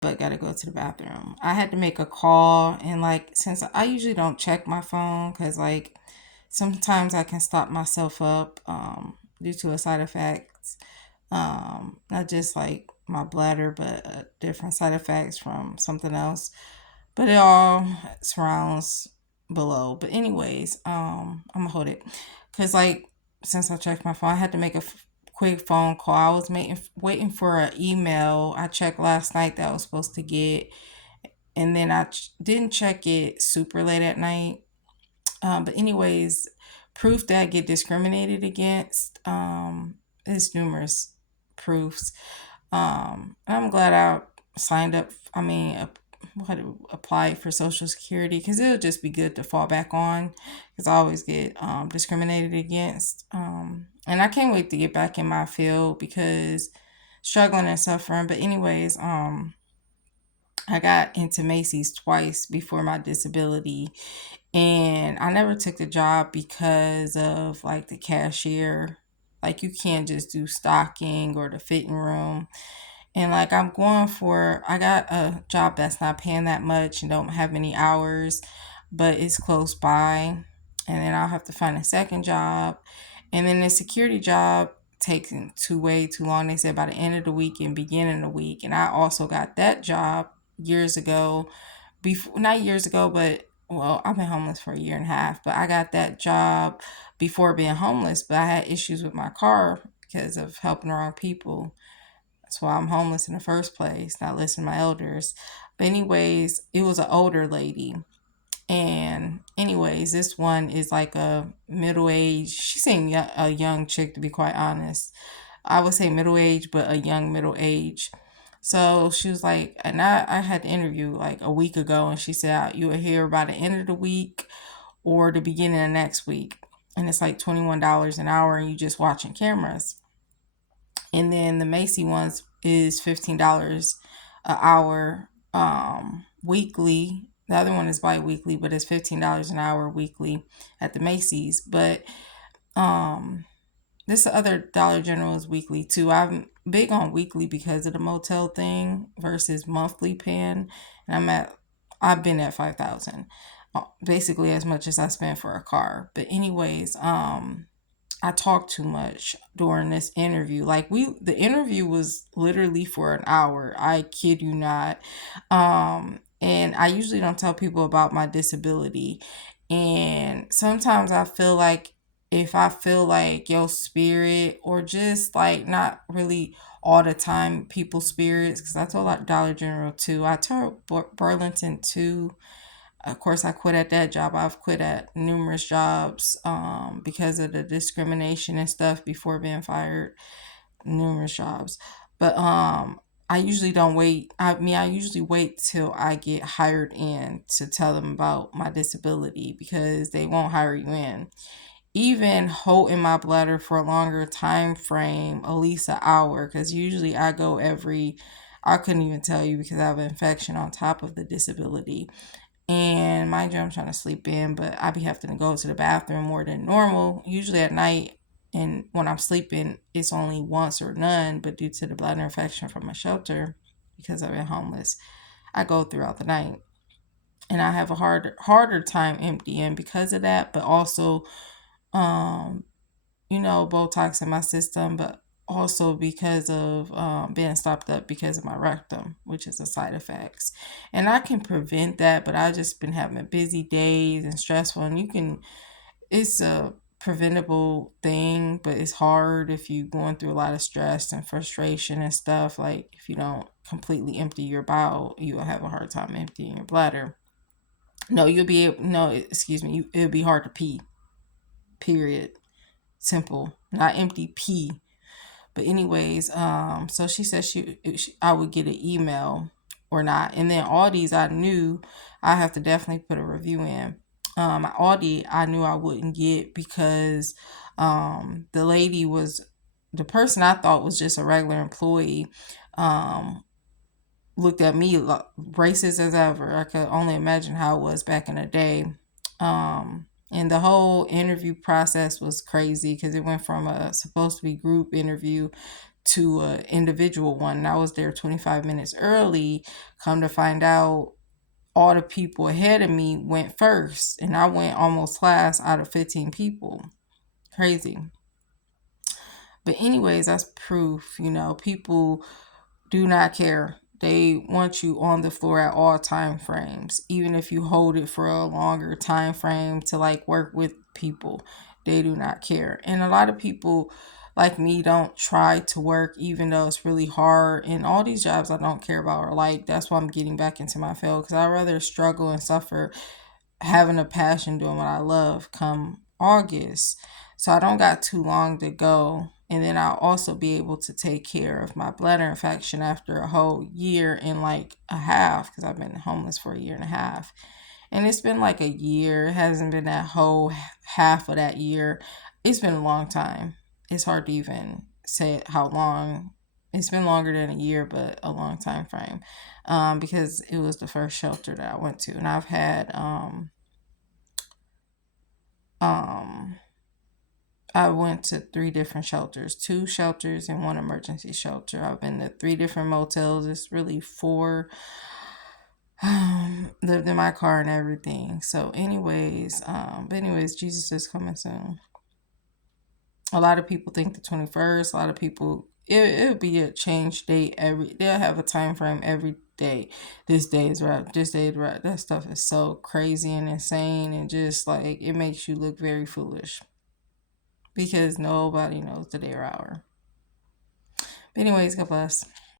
but gotta go to the bathroom. I had to make a call, and like, since I usually don't check my phone, because like sometimes I can stop myself up due to a side effects, not just like my bladder, but different side effects from something else. But it all surrounds below. But anyways, I'm gonna hold it, cause like since I checked my phone, I had to make a quick phone call. I was waiting for an email I checked last night that I was supposed to get, and then I didn't check it super late at night. But anyways, proof that I get discriminated against. There's numerous proofs. And I'm glad I signed up. I mean, what applied for Social Security, because it'll just be good to fall back on, because I always get discriminated against. And I can't wait to get back in my field because struggling and suffering. But anyways, I got into Macy's twice before my disability, and I never took the job because of like the cashier. Like, you can't just do stocking or the fitting room. And like, I got a job that's not paying that much and don't have many hours, but it's close by. And then I'll have to find a second job. And then the security job taking way too long. They said by the end of the week and beginning of the week. And I also got that job years ago, before, not years ago, but well, I've been homeless for a year and a half, but I got that job before being homeless, but I had issues with my car because of helping the wrong people. That's why I'm homeless in the first place, not listening to my elders. But anyways, it was an older lady. And anyways, this one is like a middle age. She seemed a young chick, to be quite honest. I would say middle age, but a young middle age. So she was like, and I had the interview like a week ago, and she said, you will hear by the end of the week or the beginning of next week. And it's like $21 an hour, and you just watching cameras. And then the Macy ones is $15 an hour weekly. The other one is bi-weekly, but it's $15 an hour weekly at the Macy's. But um this other Dollar General is weekly too. I'm big on weekly because of the motel thing versus monthly paying. And I've been at 5,000, basically as much as I spend for a car. But anyways, I talked too much during this interview. Like, the interview was literally for an hour. I kid you not. And I usually don't tell people about my disability. And sometimes I feel like, if I feel like your spirit, or just like, not really all the time people's spirits, because I told like Dollar General too. I told Burlington too. Of course, I quit at that job. I've quit at numerous jobs because of the discrimination and stuff before being fired. Numerous jobs. But I usually don't wait. I usually wait till I get hired in to tell them about my disability, because they won't hire you in. Even holding my bladder for a longer time frame, at least an hour, because usually I couldn't even tell you, because I have an infection on top of the disability. And mind you, I'm trying to sleep in, but I be having to go to the bathroom more than normal, usually at night. And when I'm sleeping, it's only once or none, but due to the bladder infection from my shelter, because I've been homeless, I go throughout the night. And I have a harder time emptying because of that, but also, um, Botox in my system, but also because of being stopped up because of my rectum, which is a side effects. And I can prevent that, but I just been having busy days and stressful. And it's a preventable thing, but it's hard if you're going through a lot of stress and frustration and stuff. Like, if you don't completely empty your bowel, you'll have a hard time emptying your bladder. No, excuse me, it'll be hard to pee. Period. Simple. Not empty, pee. But anyways, so she said I would get an email or not, and then Aldi's, I knew I have to definitely put a review in. Aldi, I knew I wouldn't get, because the person I thought was just a regular employee. Um, Looked at me like racist as ever. I could only imagine how it was back in the day. And the whole interview process was crazy, because it went from a supposed to be group interview to an individual one. And I was there 25 minutes early. Come to find out, all the people ahead of me went first, and I went almost last out of 15 people. Crazy. But anyways, that's proof, people do not care. They want you on the floor at all time frames. Even if you hold it for a longer time frame to like work with people, they do not care. And a lot of people like me don't try to work even though it's really hard. And all these jobs I don't care about are like, that's why I'm getting back into my field, because I'd rather struggle and suffer having a passion doing what I love come August. So I don't got too long to go. And then I'll also be able to take care of my bladder infection after a whole year and like a half, because I've been homeless for a year and a half. And it's been like a year. It hasn't been that whole half of that year. It's been a long time. It's hard to even say how long. It's been longer than a year, but a long time frame. Because it was the first shelter that I went to. And I've had um I went to 3 different shelters, 2 shelters and 1 emergency shelter. I've been to 3 different motels. It's really 4. Lived in my car and everything. So anyways, Jesus is coming soon. A lot of people think the 21st. A lot of people, it'll be a change date they'll have a time frame every day. This day is right. This day is right. That stuff is so crazy and insane, and just like it makes you look very foolish, because nobody knows the day or hour. But anyways, God bless.